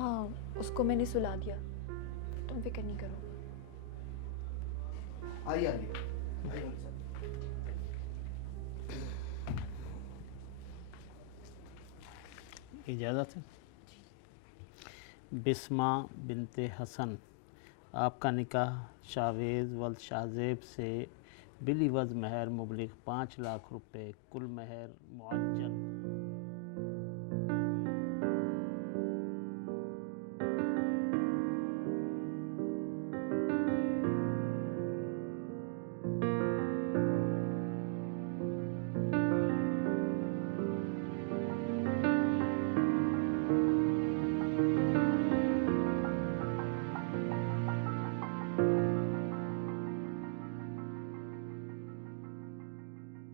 हाँ, उसको मैंने सुला दिया, तुम फिक्र नहीं करो। आइए आइए आइए सर। इजाज़त है। बिस्मा बिनते हसन, आपका निकाह शावेज़ वल शाहजेब से बिलिवज़ महर मुबलिग 5 लाख रुपए, कुल महर मुअज्जल।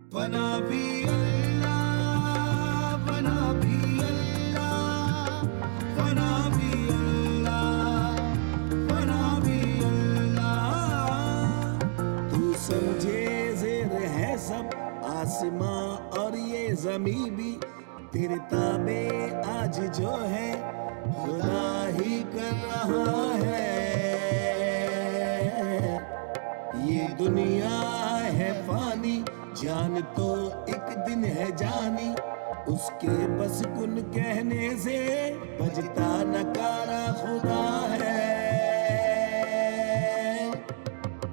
बना भी अल्लाह, बना भी अल्लाह, बना भी अल्लाह, बना भी अल्लाह। तू समझे ज़ेर है सब आसमां और ये ज़मीं भी तेरे ताबे आज जो है खुदा ही कर रहा है। ये दुनिया है फानी, जान तो एक दिन है जानी, उसके बस कुन कहने से बजता नकारा खुदा है।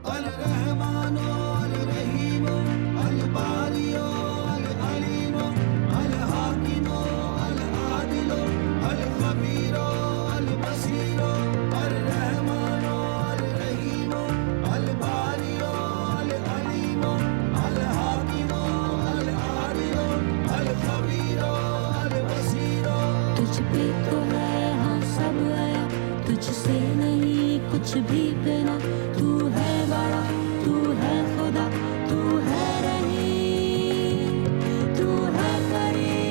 अल रहमानो अल रहीमो अल बारियो अल अलीमो अल हाकिमो अल आदिलो अल खबीरो अल बसीरो। अल रहमानो अल रहीमो अल बारियो अल अलीमो अल हाकिमो अल आदिलो अल खबीरो अल बसीरो। तुझ पे तो है हाँ सब आया, तुझसे नहीं कुछ भी बिना। तू है बड़ा, तू है खुदा, तू है रहीम, तू है करीम।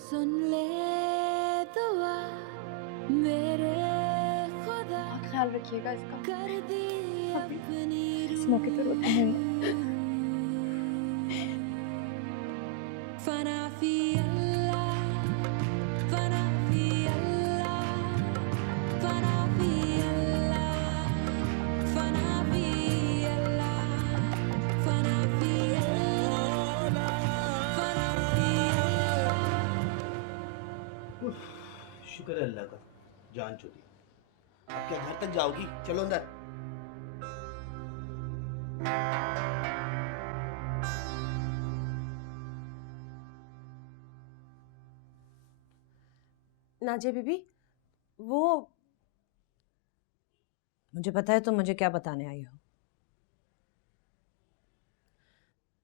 सुन ले दुआ मेरे खुदा, ख्याल रखिएगा इसका, कर दी अपनी इस मौके पर रोते हैं। फना फी अल्लाह, फना फी अल्लाह, फना फी अल्लाह, फना फी अल्लाह, फना फी अल्लाह, फना फी अल्लाह। शुक्र है अल्लाह का, जान छूटी। अब क्या घर तक जाओगी? चलो अंदर। नाजिया बीबी, वो मुझे पता है तुम मुझे क्या बताने आई हो।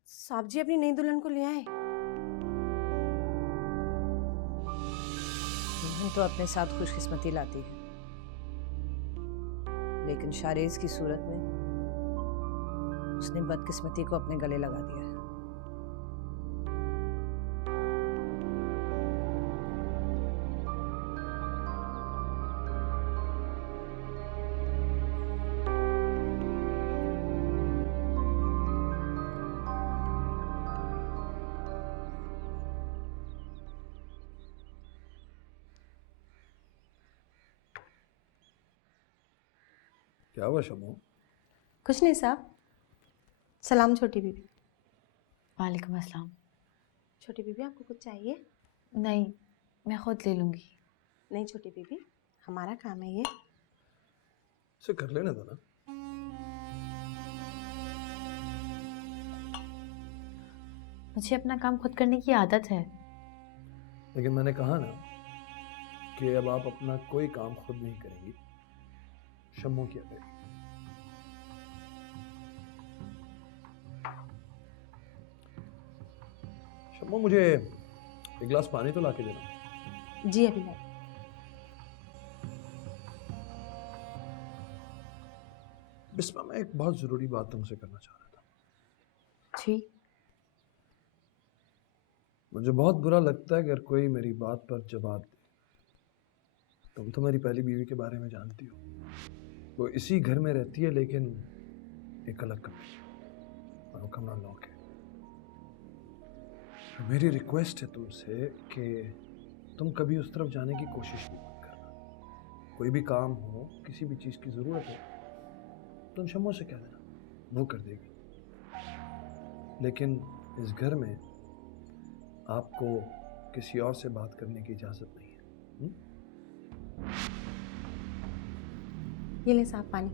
साहब जी अपनी नई दुल्हन को ले आए। दुल्हन तो अपने साथ खुशकिस्मती लाती है, लेकिन शारेज की सूरत में उसने बदकिस्मती को अपने गले लगा दिया है। क्या हुआ शमू? कुछ नहीं साहब। सलाम छोटी बीबी। वालेकुम अस्सलाम। छोटी बीबी आपको कुछ चाहिए? नहीं, मैं खुद ले लूँगी। नहीं छोटी बीबी, हमारा काम है ये। इसे कर लेने दो ना। मुझे अपना काम खुद करने की आदत है। लेकिन मैंने कहा ना कि अब आप अपना कोई काम खुद नहीं करेंगी, शम्मू किया करेगी। शम्मो मुझे एक गिलास पानी तो ला के देना। जी अभी लाई। बिस्मा, मैं एक बहुत ज़रूरी बात तुमसे करना चाह रहा था। जी। मुझे बहुत बुरा लगता है अगर कोई मेरी बात पर जवाब दे। तुम तो मेरी पहली बीवी के बारे में जानती हो। वो इसी घर में रहती है लेकिन एक अलग कमरे में, और वो कमरा लॉक है। मेरी रिक्वेस्ट है तुमसे कि तुम कभी उस तरफ जाने की कोशिश भी मत करना। कोई भी काम हो, किसी भी चीज़ की ज़रूरत हो, तुम शम्मो से कह देना, वो कर देगी। लेकिन इस घर में आपको किसी और से बात करने की इजाज़त नहीं है। ये ले साहब पानी।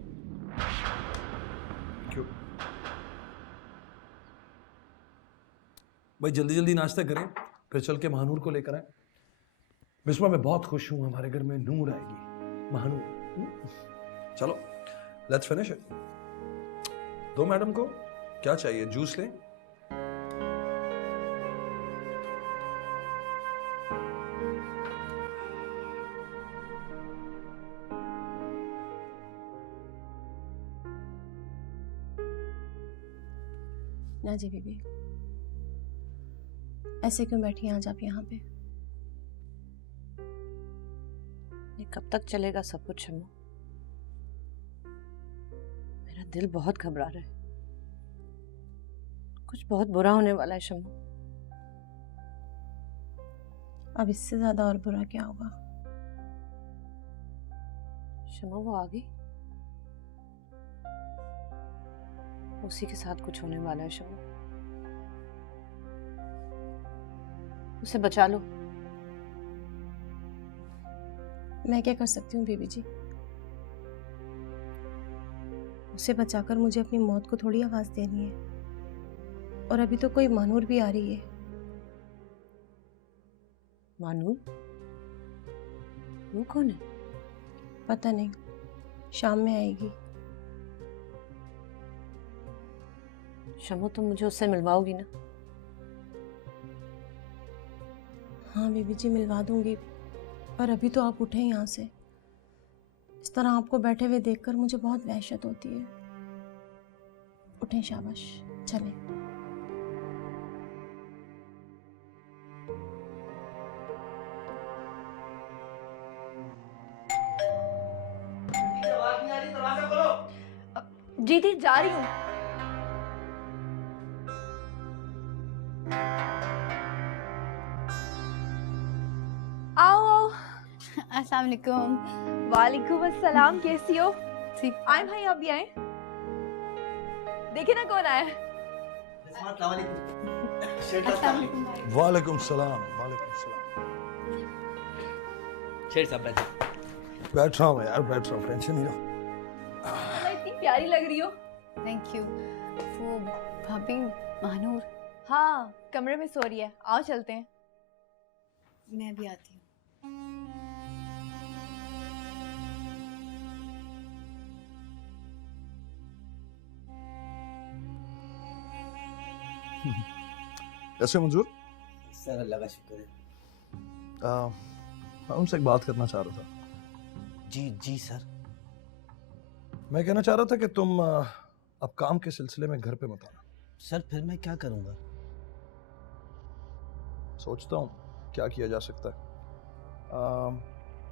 क्यों भाई, जल्दी जल्दी नाश्ता करें, फिर चल के महानूर को लेकर आए। बिस्मा, मैं बहुत खुश हूं, हमारे घर में नूर आएगी। महानूर, चलो लेट्स फिनिश इट। दो मैडम को क्या चाहिए, जूस लें? ना जी बीबी, ऐसे क्यों बैठी हैं आज आप यहाँ पे? ये कब तक चलेगा सब कुछ शम्मो? मेरा दिल बहुत घबरा रहा है। कुछ बहुत बुरा होने वाला है शम्मो। अब इससे ज्यादा और बुरा क्या होगा? शम्मो वो आ गई। उसी के साथ कुछ होने वाला है शम्मो। उसे बचा लो। मैं क्या कर सकती हूँ बीबी जी? उसे बचाकर मुझे अपनी मौत को थोड़ी आवाज देनी है। और अभी तो कोई मानूर भी आ रही है। मानूर? वो कौन है? पता नहीं, शाम में आएगी। शम्मो तुम मुझे उससे मिलवाओगी ना? हाँ बीबी जी, मिलवा दूंगी। पर अभी तो आप उठे यहाँ से। इस तरह आपको बैठे हुए देखकर मुझे बहुत वहशत होती है। उठें, शाबाश, चलें। आवाज नहीं आ रही, दरवाजा खोलो। जी जी, जा रही हूँ। आओ आओ। अस्सलाम वालेकुम। वालेकुम अस्सलाम, कैसी हो? ठीक। आए भाई, आप भी आए। देखिए ना कौन आया है। अस्सलाम वालेकुम। शेर साहब, वालेकुम सलाम। वालेकुम सलाम। शेर साहब बैठो। बैठ रहा हूँ यार, बैठ रहा हूँ, टेंशन नहीं लो। माशाल्लाह, इतनी प्यारी लग रही हो। Thank you. वो भाभी महानूर। हाँ, कमरे में सो रही है। आओ चलते हैं। मैं भी आती हूँ। कैसे मंजूर? सर अल्लाह का शुक्र है। मैं उनसे एक बात करना चाह रहा था। जी जी सर। मैं कहना चाह रहा था कि तुम अब काम के सिलसिले में घर पे मत आना। सर फिर मैं क्या करूँगा? सोचता हूँ क्या किया जा सकता है।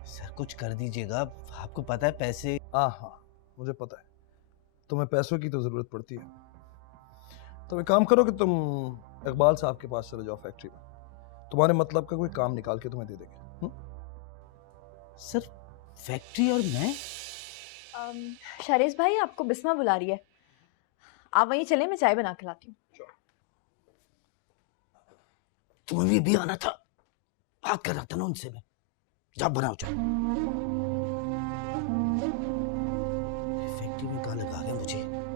सर कुछ कर दीजिएगा, आपको पता है पैसे। हाँ, मुझे पता है तुम्हें पैसों की तो ज़रूरत पड़ती है। तो एक काम करो कि तुम इकबाल साहब के पास चले जाओ फैक्ट्री में। तुम्हारे मतलब का कोई काम निकाल के तुम्हें दे देंगे। सर फैक्ट्री और मैं? शरीस भाई, आपको बिस्मा बुला रही है। आप वहीं चले, मैं चाय बना के लाती हूँ। तुम्हें भी आना था, बात कर रहा था ना उनसे मैं। जब बनाओ चाय। फैक्ट्री में कहाँ लगा गया मुझे।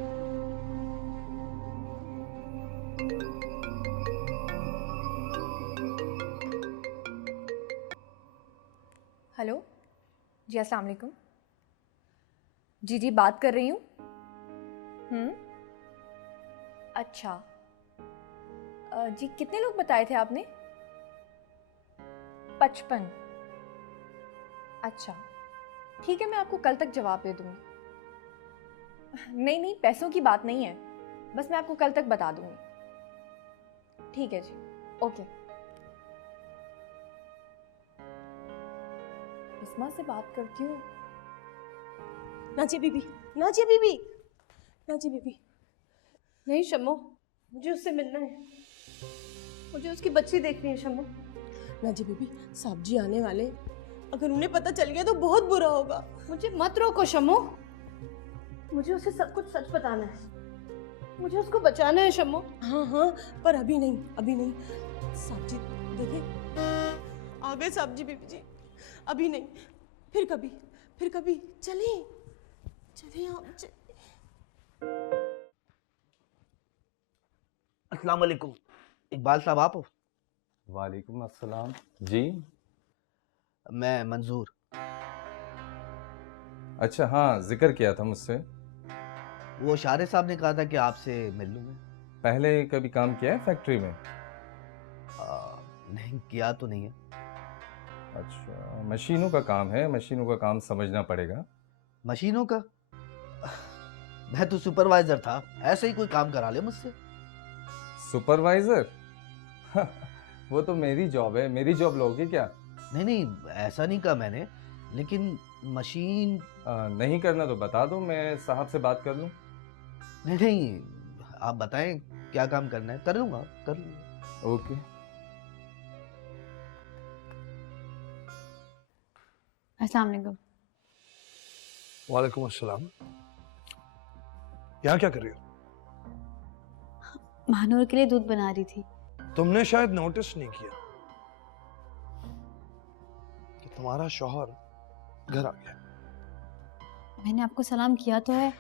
हेलो जी, अस्सलाम वालेकुम। जी जी, बात कर रही हूँ। अच्छा, जी कितने लोग बताए थे आपने? 55। अच्छा ठीक है, मैं आपको कल तक जवाब दे दूंगी। नहीं नहीं, पैसों की बात नहीं है, बस मैं आपको कल तक बता दूंगी। ठीक है जी, ओके। बिस्मा से बात करती हूँ। नाजिया बीबी, नाजिया बीबी, नाजिया बीबी। नहीं शम्मो, मुझे उससे मिलना है, मुझे उसकी बच्ची देखनी है शम्मो। नाजिया बीबी, साहब जी आने वाले, अगर उन्हें पता चल गया तो बहुत बुरा होगा। मुझे मत रोको शम्मो, मुझे उसे सब कुछ सच बताना है, मुझे उसको बचाना है शम्मो। हाँ हाँ, पर अभी नहीं, अभी नहीं। साहब जी देखिए, आ गए साहब जी बीबी जी। अभी नहीं, फिर कभी, फिर कभी। चलें चलें आप अस्सलाम वालेकुम। इकबाल साहब आप हो? वालेकुम अस्सलाम जी। मैं मंजूर। अच्छा हाँ, जिक्र किया था मुझसे। वो शारे साहब ने कहा था कि आपसे मिल लूँ मैं। पहले कभी काम किया है फैक्ट्री में? नहीं किया तो नहीं है। अच्छा, मशीनों का काम है, मशीनों का काम समझना पड़ेगा। मशीनों का? मैं तो सुपरवाइजर था, ऐसे ही कोई काम करा ले मुझसे। सुपरवाइजर? वो तो मेरी जॉब है, मेरी जॉब लोगे क्या? नहीं नहीं, ऐसा नहीं कहा मैंने, लेकिन मशीन नहीं करना तो बता दो, मैं साहब से बात कर लूँ। नहीं नहीं, आप बताएं क्या काम करना है, कर लूंगा, कर लूंगा। ओके। अस्सलाम वालेकुम। वालेकुम अस्सलाम। यहाँ क्या कर रही हो? महानूर के लिए दूध बना रही थी। तुमने शायद नोटिस नहीं किया कि तुम्हारा शौहर घर आ गया। मैंने आपको सलाम किया तो है।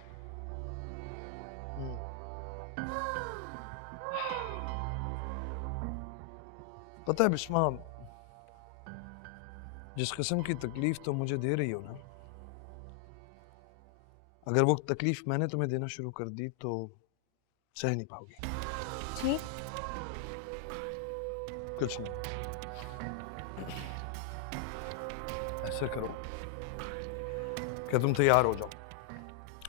पता है बिस्मा, जिस किस्म की तकलीफ तुम मुझे दे रही हो ना, अगर वो तकलीफ मैंने तुम्हें देना शुरू कर दी तो सह नहीं पाओगी। जी? कुछ नहीं, ऐसे करो कि तुम तैयार हो जाओ,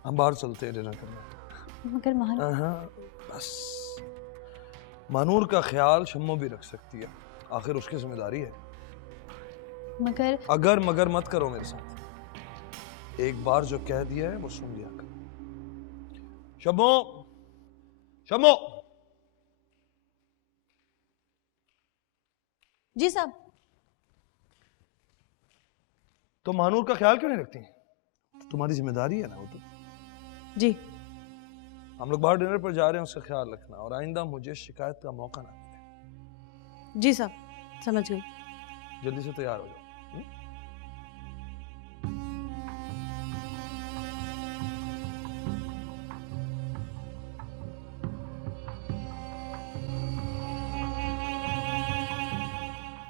हम बाहर चलते हैं डिनर करने। मगर महानूर। हाँ बस, मानूर का ख्याल शम्मो भी रख सकती है, आखिर उसकी जिम्मेदारी है। मगर अगर मगर मत करो मेरे साथ, एक बार जो कह दिया है वो सुन लिया कर। शम्मो, शम्मो। जी साहब। तो मानूर का ख्याल क्यों नहीं रखती? तुम्हारी जिम्मेदारी है ना वो तो। जी। हम लोग बाहर डिनर पर जा रहे हैं, उसका ख्याल रखना, और आइंदा मुझे शिकायत का मौका ना मिले। जी साहब, समझ गई। जल्दी से तैयार हो जाओ।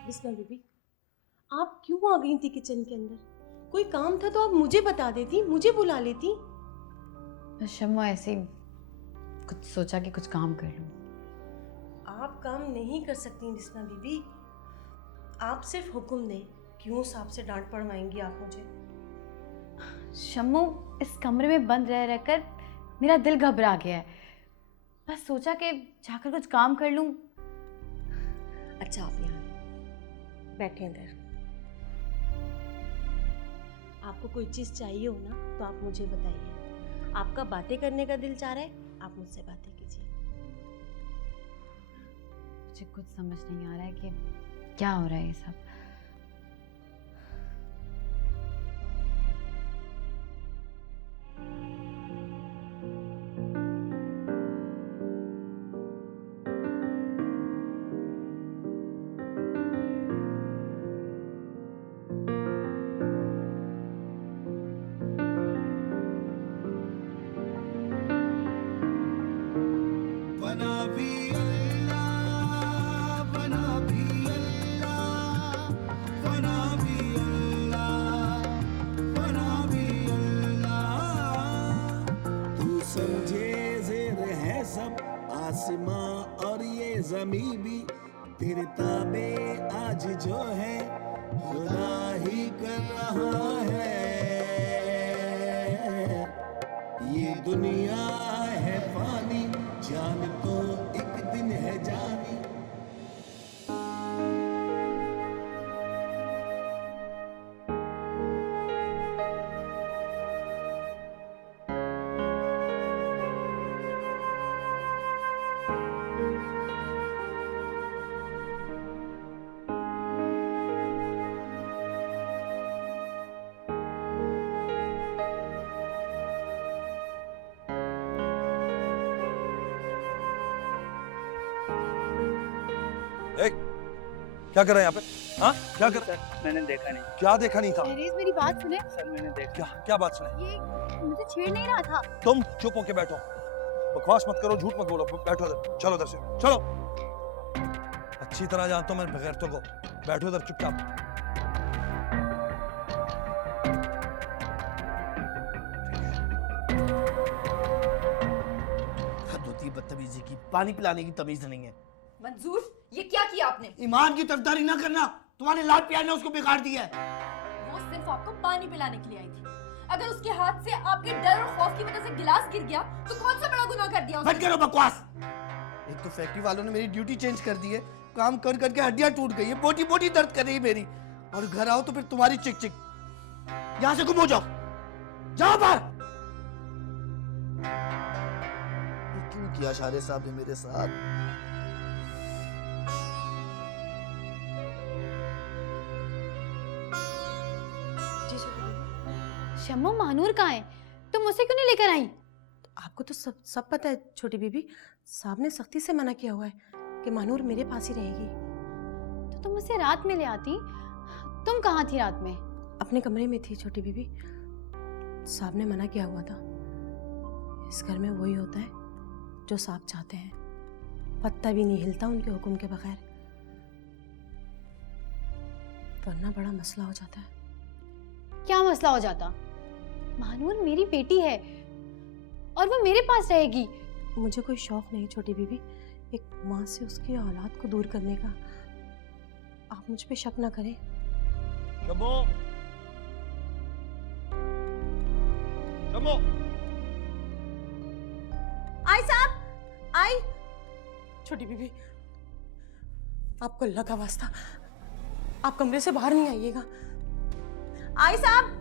बिस्मा बीबी, आप क्यों आ गई थी किचन के अंदर? कोई काम था तो आप मुझे बता देती, मुझे बुला लेती। शम्मो ऐसे ही कुछ सोचा कि कुछ काम कर लूं। आप काम नहीं कर सकती बिस्मा बीबी, आप सिर्फ हुक्म दें। क्यों साहब से डांट पड़वाएंगी आप मुझे? शम्मो, इस कमरे में बंद रह रहकर मेरा दिल घबरा गया है, बस सोचा कि जाकर कुछ काम कर लूं। अच्छा आप यहाँ बैठे अंदर। आपको कोई चीज़ चाहिए हो ना तो आप मुझे बताइए। आपका बातें करने का दिल चाह रहा है, आप मुझसे बातें कीजिए। मुझे कुछ समझ नहीं आ रहा है कि क्या हो रहा है ये सब। बना भी अल्लाह, बना भी अल्लाह, बना भी अल्लाह, बना भी अल्लाह। तू समझे ज़ेर है सब आसमां और ये जमी भी तेरे ताबे आज जो है खुदा ही कर रहा है। ये दुनिया है फानी, जान तो एक दिन है जानी। क्या कर रहे हैं यहाँ पे? हाँ क्या कर? सर मैंने देखा नहीं। क्या देखा नहीं था? महरेज मेरी बात सुने। सर मैंने देखा। क्या क्या बात सुने? ये मुझे छेड़ नहीं रहा था। तुम चुप होके बैठो, बकवास मत करो, झूठ मत बोलो, बैठो इधर, चलो इधर से, चलो। अच्छी तरह जानता हूँ मैं बगैरतों को, बैठो इधर चुपचाप। हद होती है बदतमीजी की, पानी पिलाने की तमीज नहीं है। मंजूर, ये क्या किया आपने? ईमान की तरफदारी ना करना, तुम्हारे लाड प्यार ने उसको बिगाड़ दिया है। वो सिर्फ आपको पानी पिलाने के लिए आई थी। अगर उसके हाथ से आपके डर और खौफ की वजह से गिलास गिर गया तो कौन सा बड़ा गुनाह कर दिया उसने? बंद करो बकवास। एक तो फैक्ट्री वालों ने मेरी ड्यूटी चेंज कर दी है, काम कर करके हड्डियां टूट गई है, बोटी बोटी दर्द कर रही है मेरी, और घर आओ तो फिर तुम्हारी चिक चिक। यहाँ से गुम हो जाओ, जाओ बाहर। ये क्यों किया शारे साहब ने मेरे साथ? शम्मो महानूर कहाँ है? तुम उसे क्यों नहीं लेकर आई? आपको तो सब पता है छोटी बीबी, साहब ने सख्ती से मना किया हुआ है कि महानूर मेरे पास ही रहेगी। तो तुम उसे रात में ले आती। तुम कहाँ थी रात में? अपने कमरे में थी छोटी बीबी, साहब ने मना किया हुआ था। इस घर में वही होता है जो साहब चाहते हैं, पत्ता भी नहीं हिलता उनके हुक्म के बगैर, वरना बड़ा मसला हो जाता है। क्या मसला हो जाता? महानूर मेरी बेटी है और वो मेरे पास रहेगी। मुझे कोई शौक नहीं छोटी बीबी, एक माँ से उसकी औलाद को दूर करने का। आप मुझ पे शक ना करें। शम्मो, शम्मो, आई साहब, आई। छोटी बीबी, आपको अल्लाह का वास्ता, आप कमरे से बाहर नहीं आइएगा। आई साहब।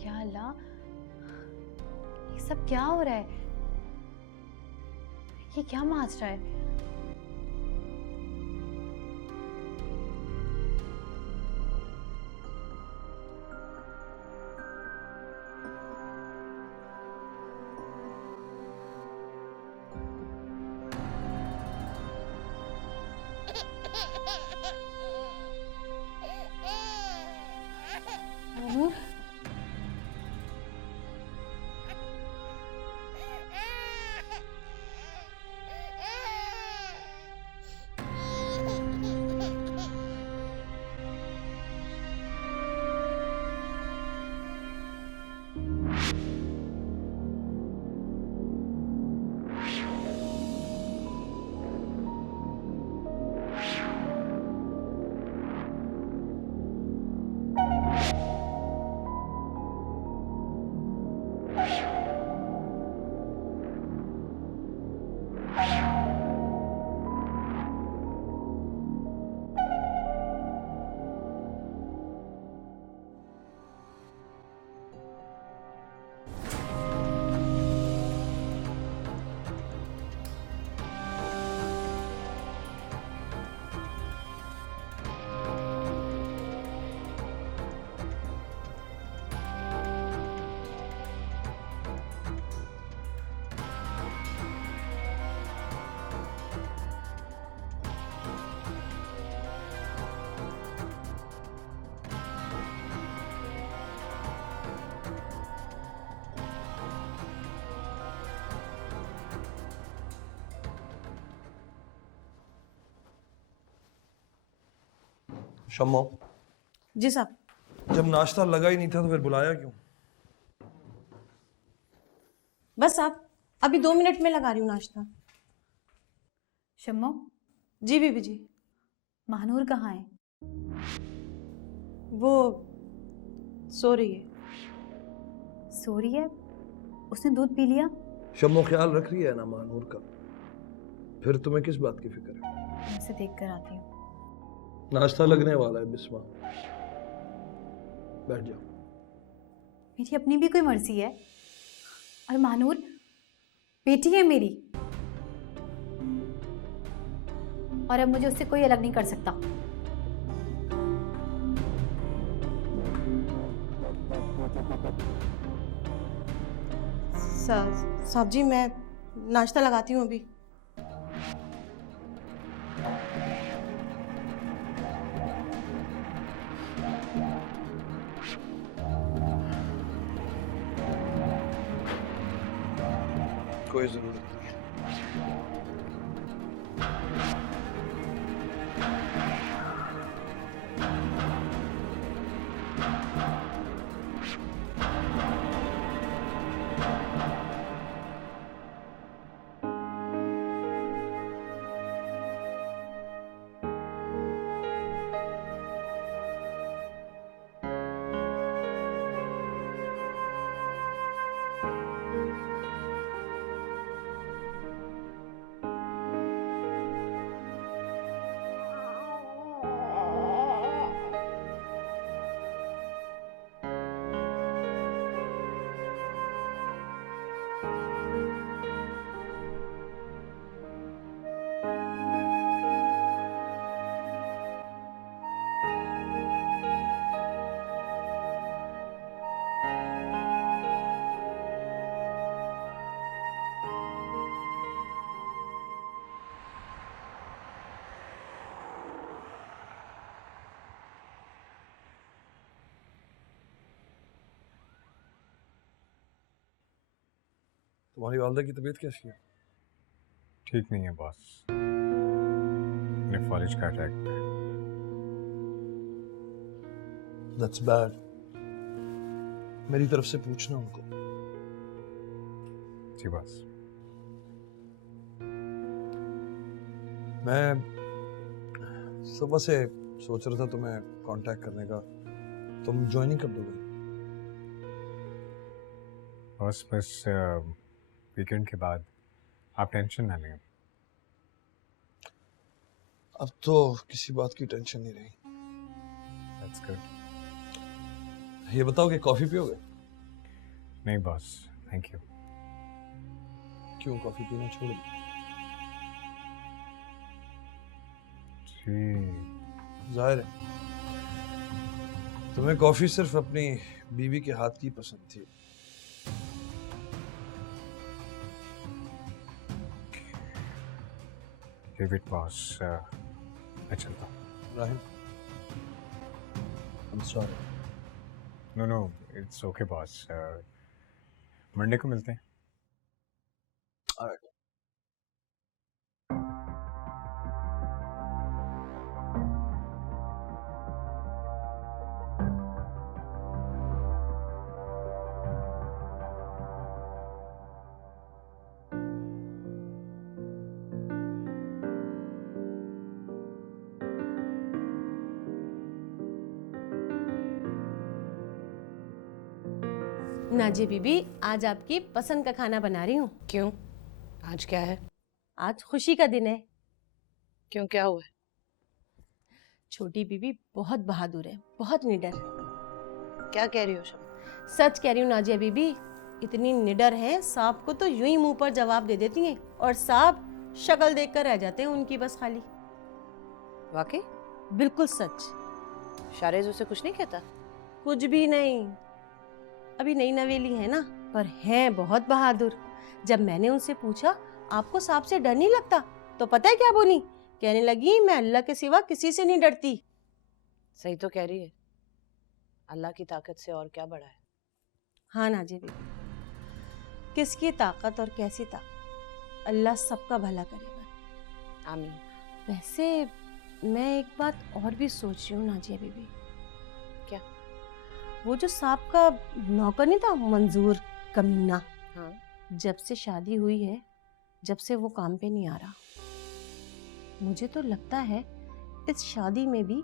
या अल्लाह, ये सब क्या हो रहा है? ये क्या माजरा है? महानूर, शम्मो, जी साहब। जब नाश्ता लगा ही नहीं था तो फिर बुलाया क्यों? बस साहब, अभी 2 मिनट में लगा रही हूँ नाश्ता। शम्मो, जी बीबी जी। महानूर कहाँ है? वो सो रही है। सो रही है? उसने दूध पी लिया? शम्मो ख्याल रख रही है ना महानूर का, फिर तुम्हें किस बात की फिक्र है? मैं उसे देख कर आती हूँ। नाश्ता लगने वाला है बिस्मा, बैठ जाओ। मेरी अपनी भी कोई मर्जी है, और महानूर बेटी है मेरी, और अब मुझे उससे कोई अलग नहीं कर सकता। साहब जी, मैं नाश्ता लगाती हूँ अभी। कोई जरूरत नहीं। तुम्हारी वालदा की तबीयत कैसी है? ठीक नहीं है बॉस, नेफ्रॉलजी का अटैक है। That's bad. मेरी तरफ से पूछना उनको। जी बॉस। मैं सुबह से सोच रहा था तुम्हें कांटेक्ट करने का, तुम ज्वाइन कर दोगे? बस वीकेंड के बाद आप टेंशन ना लें। अब तो किसी बात की टेंशन नहीं रही। That's good. ये बताओ कि कॉफी पियोगे? नहीं बॉस, थैंक यू। क्यों कॉफी पीना छोड़ दी? जी जाहिर है तुम्हें कॉफी सिर्फ अपनी बीवी के हाथ की पसंद थी। डेविड बॉस, मैं चलता हूँ। Rahim, I'm sorry. No it's okay boss, Monday को मिलते हैं। Alright. नाजिया बीबी, आज आपकी पसंद का खाना बना रही हूँ। क्यों? आज क्या है? आज खुशी का दिन है। क्यों, क्या हुआ है? छोटी बीबी बहुत बहादुर है, बहुत निडर। क्या कह रही हो शम्मा? सच कह रही हूँ नाजिया बीबी, इतनी निडर हैं, सांप को तो यूं ही मुंह पर जवाब दे देती हैं, और सांप शक्ल देखकर रह जाते हैं उनकी बस खाली। वाकई? बिल्कुल सच। शारेज उसे कुछ नहीं कहता? कुछ भी नहीं, अभी नई नवेली है ना, पर हैं बहुत बहादुर। जब मैंने उनसे पूछा आपको सांप से डर नहीं लगता, तो पता है क्या बोली? कहने लगी मैं अल्लाह के सिवा किसी से नहीं डरती। सही तो कह रही है, अल्लाह की ताकत से और क्या बड़ा है। हाँ नाजिया बीबी, किसकी ताकत और कैसी ताकत, अल्लाह सबका भला करेगा। आमीन। वैसे मैं एक बात और भी सोच रही हूँ नाजिया बीबी। क्या? वो जो साहब का नौकर नहीं था, मंजूर कमीना, हाँ। जब से शादी हुई है, जब से वो काम पे नहीं आ रहा, मुझे तो लगता है इस शादी में भी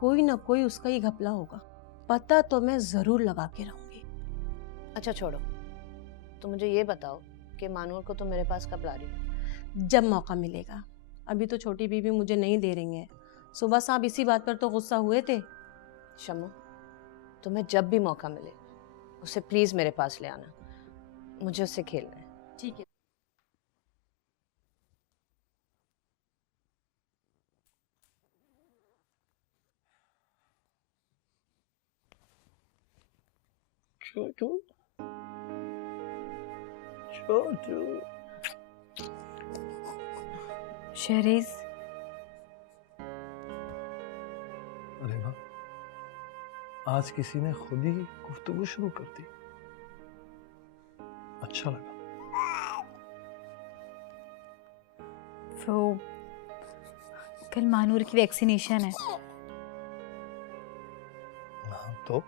कोई ना कोई उसका ही घपला होगा। पता तो मैं जरूर लगा के रहूंगी। अच्छा छोड़ो, तो मुझे ये बताओ कि मानूर को तो मेरे पास कब ला रही हो? जब मौका मिलेगा। अभी तो छोटी बीबी मुझे नहीं दे रही है। सुबह साहब इसी बात पर तो गुस्सा हुए थे। शम्मू, तुम्हें जब भी मौका मिले उसे प्लीज मेरे पास ले आना, मुझे उससे खेलना है। ठीक है। छोटू छोटू। शहरीज, अरे वाह, आज किसी ने खुद ही गुफ्तगू शुरू कर दी। अच्छा लगा। वो कल मानूर की वैक्सीनेशन है, हाँ तो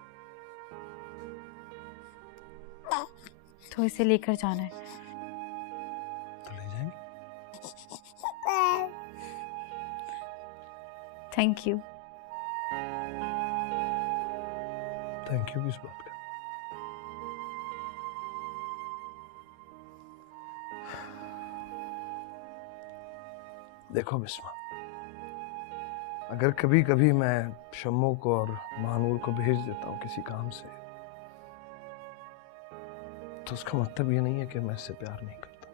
इसे लेकर जाना है। ले जाएंगे। Thank you. थैंक यू किस बात का? देखो बिस्मा, अगर कभी कभी मैं शम्मू को और महानूर को भेज देता हूँ किसी काम से, तो उसका मतलब ये नहीं है कि मैं इससे प्यार नहीं करता।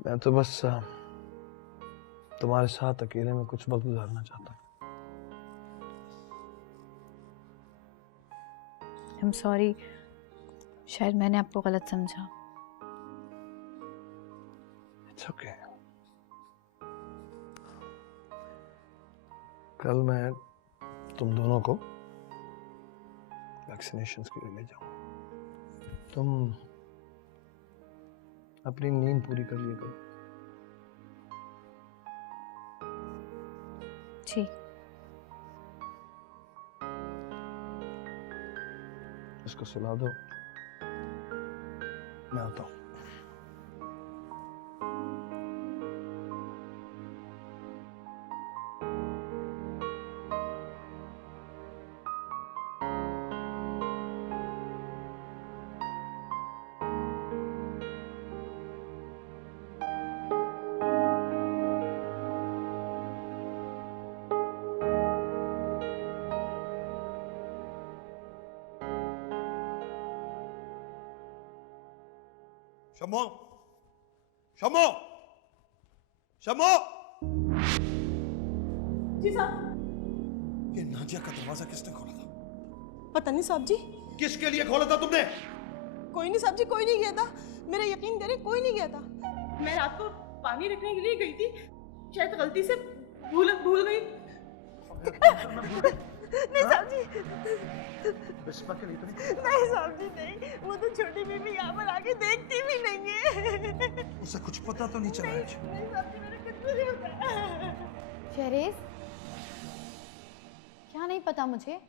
मैं तो बस तुम्हारे साथ अकेले में कुछ वक्त गुजारना चाहता हूँ। I'm sorry, शायद मैंने आपको गलत समझा। It's okay. कल मैं तुम दोनों को वैक्सीनेशंस के लिए ले जाऊंगा। तुम अपनी नींद पूरी कर लिया करो। ठीक। इसको सुला दो, मैं आता हूँ। शम्मू, शम्मू, शम्मू। जी साहब। ये नाजिया का दरवाजा किसने खोला था? पता नहीं साहब जी। किसके लिए खोला था तुमने? कोई नहीं साहब जी, कोई नहीं गया था। मेरा यकीन करें, कोई नहीं गया था। मैं रात को पानी रखने के लिए गई थी, शायद गलती से भूल गई। नहीं साहब जी। बिस्मा के लिए तो नहीं साहब जी, नहीं। वो तो छोटी बीबी यहाँ पर आके देखती भी नहीं है। उसे कुछ पता तो नहीं चला है? नहीं साहब जी, मेरे कुछ भी नहीं पता। शहरीज, क्या नहीं पता मुझे?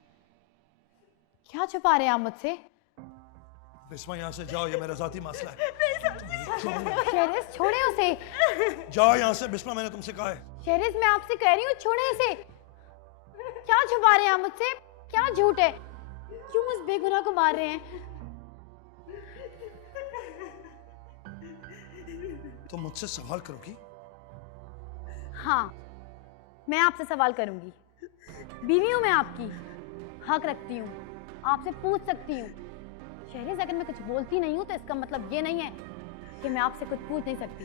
क्या छुपा रहे हैं आप मुझसे? बिस्मा यहाँ से जाओ, ये मेरा जाती मसला है। शहरीज छोड़े उसे। जाओ यहाँ से बिस्मा, मैंने तुमसे कहा है। शहरीज, मैं आपसे कह रही हूँ छोड़े उसे। क्या छुपा रहे हैं आप मुझसे? क्या झूठ है? क्यों उस बेगुनाह को मार रहे हैं? तुम मुझसे सवाल करोगी? हाँ, मैं आपसे सवाल करूंगी। बीवी हूं मैं आपकी, हक रखती हूँ, आपसे पूछ सकती हूँ। शहरीज, अगर मैं कुछ बोलती नहीं हूँ तो इसका मतलब ये नहीं है कि मैं आपसे कुछ पूछ नहीं सकती।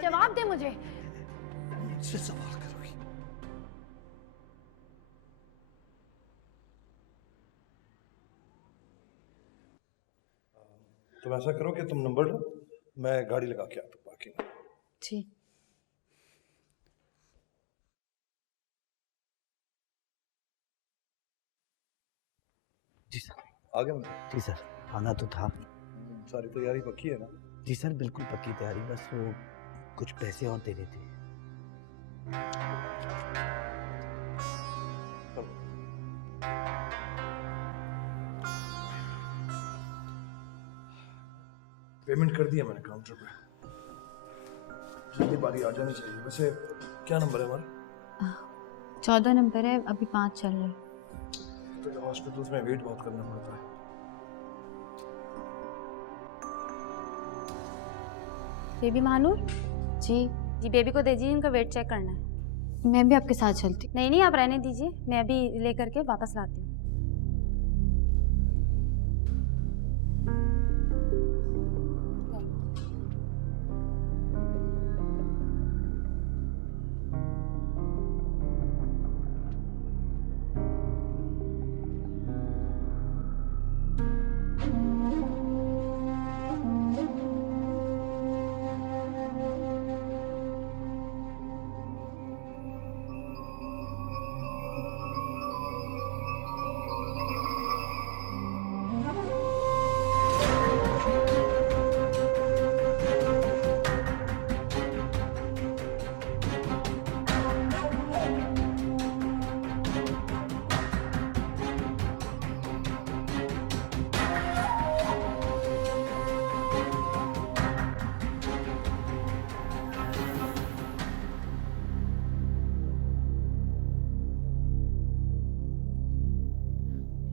जवाब दे मुझे। मुझसे सवाल करोगी? तुम ऐसा करो कि तुम नंबर लो, मैं गाड़ी लगा के आता हूँ पार्किंग में। जी। जी सर। आ गया मैं। जी सर, आना तो था। सारी तैयारी पक्की है ना? जी सर, बिल्कुल पक्की तैयारी, बस वो कुछ पैसे और देने थे। पेमेंट कर दिया मैंने काउंटर पे। जल्दी बारी आ जानी चाहिए। वैसे क्या नंबर है हमारा? 14 नंबर है, अभी 5 चल रहे। तो हॉस्पिटल्स में वेट बहुत करना पड़ता है। बेबी महानूर जी बेबी को दीजिए, इनका वेट चेक करना है। मैं भी आपके साथ चलती हूँ। नहीं आप रहने दीजिए, मैं अभी लेकर के वापस लाती हूँ।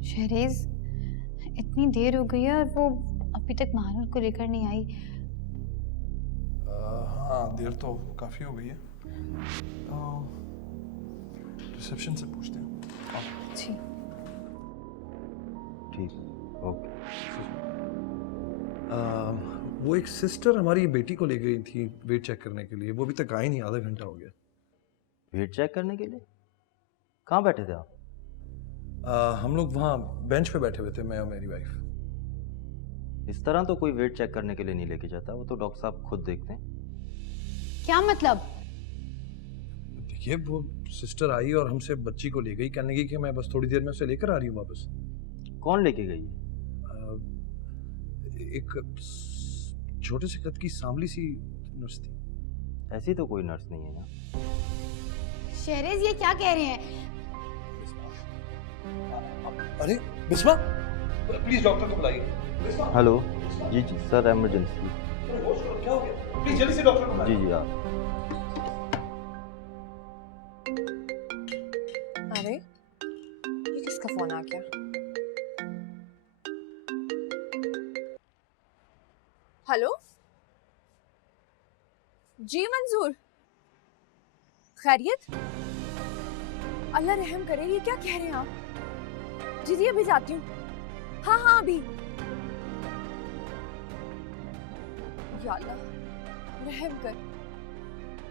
शहरेज, इतनी देर हो गई है और वो अभी तक महानूर को लेकर नहीं आई। हाँ, देर तो काफ़ी हो गई है। रिसेप्शन से पूछते हैं। जी ठीक, ओके। वो एक सिस्टर हमारी बेटी को ले गई थी वेट चेक करने के लिए। वो अभी तक आई नहीं, आधा घंटा हो गया। वेट चेक करने के लिए? कहाँ बैठे थे आप? हम लोग वहाँ बेंच पे बैठे हुए थे, मैं और मेरी वाइफ। इस तरह तो कोई वेट चेक करने के लिए नहीं लेके जाता, वो तो डॉक्टर साहब खुद देखते हैं। क्या मतलब? देखिए, वो सिस्टर आई और हमसे बच्ची को ले गई, कहने लगी कि मैं बस थोड़ी देर में उसे लेकर आ रही हूँ वापस। कौन लेके गई? एक छोटे से कद की सांवली सी नर्स थी। ऐसी तो कोई नर्स नहीं है ना। शहरेज, ये क्या कह रहे हैं? अरे बिस्मा, प्लीज डॉक्टर को बुलाइए। हेलो जी सर, इमरजेंसी। क्या हो गया? प्लीज जल्दी से डॉक्टर को बुलाइए। जी आप। अरे ये किसका फोन आ गया? हेलो जी मंजूर, खैरियत? अल्लाह रहम करे, ये क्या कह रहे हैं आप? जी अभी जाती हूँ। हाँ अभी। या अल्लाह रहम कर,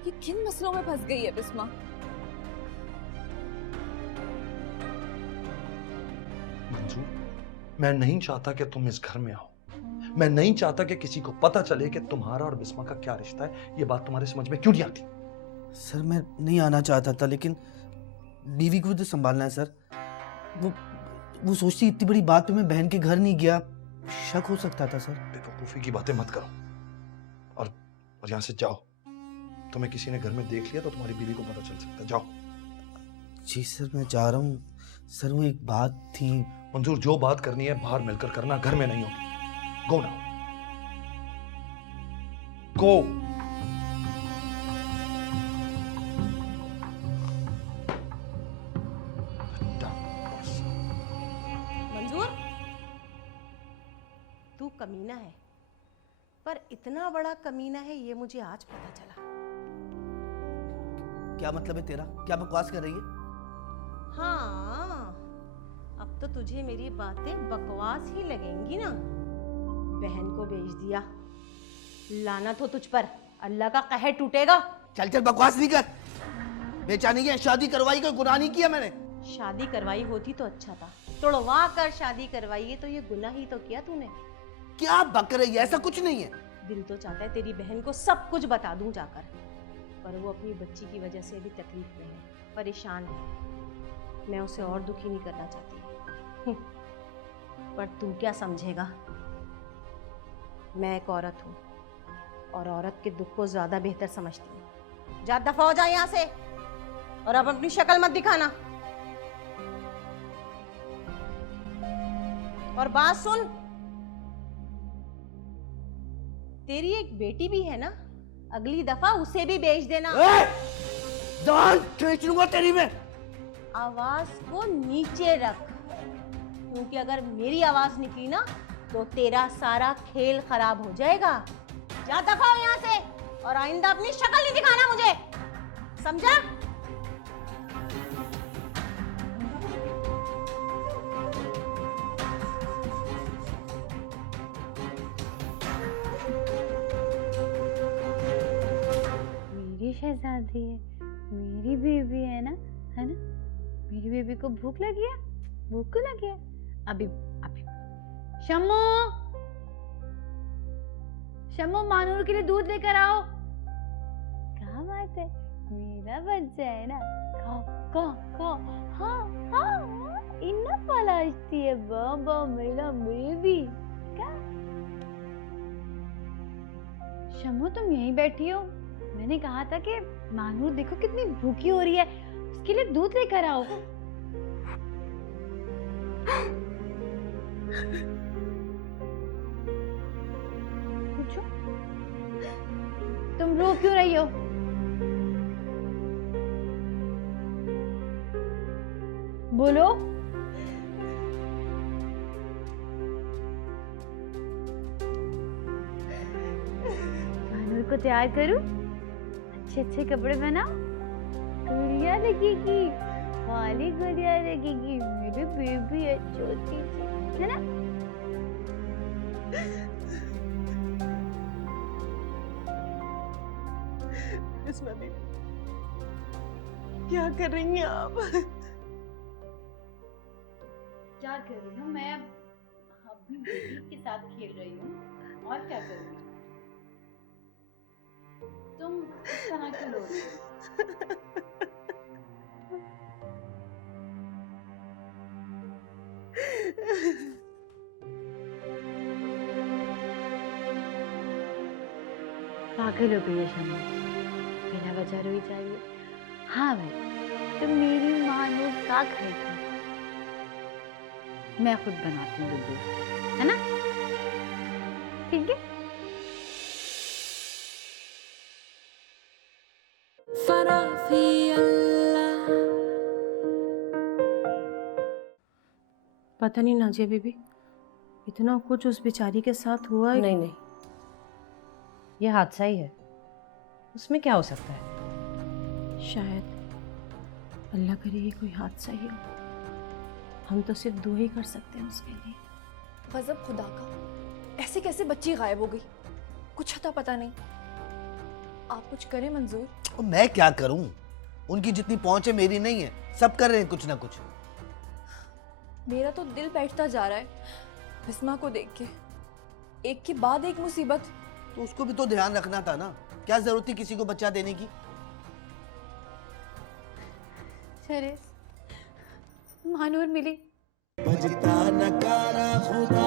ये किन मसलों में फंस गई है बिस्मा? मंजूर, मैं नहीं चाहता कि तुम इस घर में आओ। मैं नहीं चाहता कि किसी को पता चले कि तुम्हारा और बिस्मा का क्या रिश्ता है। ये बात तुम्हारे समझ में क्यों नहीं आती? सर मैं नहीं आना चाहता था, लेकिन बीवी को तो संभालना है सर। वो सोचती इतनी बड़ी बात पे मैं बहन के घर नहीं गया, शक हो सकता था सर। बेवकूफी की बातें मत करो और यहाँ से जाओ। तुम्हें किसी ने घर में देख लिया तो तुम्हारी बीवी को पता चल सकता है। जाओ। जी सर मैं जा रहा हूँ। सर वो एक बात थी। मंजूर, जो बात करनी है बाहर मिलकर करना, घर में नहीं होगी। गो नाउ, गो। मंजूर, तू कमीना है, पर इतना बड़ा कमीना है ये मुझे आज पता चला। क्या मतलब है तेरा? क्या बकवास कर रही है? हाँ, अब तो तुझे मेरी बातें बकवास ही लगेंगी ना। बहन को बेच दिया, लानत हो तुझ पर, अल्लाह का कहर टूटेगा। चल चल बकवास नहीं कर। बेचानी की शादी करवाई, कोई गुनाह नहीं किया मैंने। शादी करवाई होती तो अच्छा था, तोड़वा कर शादी करवाई है तो ये गुनाह ही तो किया तूने। क्या बक रही है? ऐसा कुछ नहीं है। दिल तो चाहता है तेरी बहन को सब कुछ बता दूं जाकर, पर वो अपनी बच्ची की वजह से भी तकलीफ में है, परेशान है। मैं उसे और दुखी नहीं करना चाहती, पर तू क्या समझेगा? मैं एक औरत हूँ और औरत के दुख को ज्यादा बेहतर समझती हूँ। जा दफा हो जा यहाँ से, और अब अपनी शक्ल मत दिखाना। और बात सुन, तेरी एक बेटी भी है ना, अगली दफा उसे भी बेच देना। जान खींच लूंगा तेरी में। आवाज को नीचे रख, क्योंकि अगर मेरी आवाज निकली ना तो तेरा सारा खेल खराब हो जाएगा। जा दफा हो यहाँ से, और आइंदा अपनी शक्ल नहीं दिखाना मुझे, समझा? मेरी शहजादी है, मेरी बेबी है ना, है ना? मेरी बेबी को भूख लगी है, भूख लगी है। अभी अभी शम्मू, शम्मू मानूर के लिए दूध लेकर आओ। क्या बात है, मेरा बच्चा है ना, खाओ खाओ खाओ। हाँ हाँ, इन्ना पलाशती है बाबा मेरा बेबी। क्या शम्मू तुम यहीं बैठी हो? मैंने कहा था कि मानूर देखो कितनी भूखी हो रही है, उसके लिए दूध लेकर आओ। पूछो, तुम रो क्यों रही हो? बोलो। मानूर को तैयार करूं, अच्छे अच्छे कपड़े पहनाओ, गुड़िया लगेगी, वाली गुड़िया लगेगी, मेरी बेबी है छोटी सी, है ना? क्या कर रही हैं आप? क्या कर रही हूँ मैं? अपनी बेटी के साथ खेल रही हूँ, और क्या कर रही हूँ? तुम इस तरह क्यों रो रही हो? पागल हो गई है शम्मू, बिना वजह रोई चाहिए। हाँ भाई, तुम मेरी मानो क्या खाएगी? मैं खुद बनाती हूँ दूध, है ना? ठीक है? फराफी अल्लाह। पता नहीं नाजिया बीबी, इतना कुछ उस बेचारी के साथ हुआ है। नहीं नहीं, ये हादसा ही है, उसमें क्या हो सकता है? शायद अल्लाह करे ये कोई हादसा ही हो। हम तो सिर्फ दुआ ही कर सकते हैं उसके लिए। गजब खुदा का, ऐसे कैसे बच्ची गायब हो गई, कुछ अता पता नहीं। आप कुछ करें मंजूर। और मैं क्या करूं? उनकी जितनी पहुंच है मेरी नहीं है, सब कर रहे हैं कुछ ना कुछ। मेरा तो दिल बैठता जा रहा है बिस्मा को देख के, एक के बाद एक मुसीबत। तो उसको भी तो ध्यान रखना था ना, क्या जरूरत थी किसी को बच्चा देने की? मानूर मिली। बजता नकारा खुदा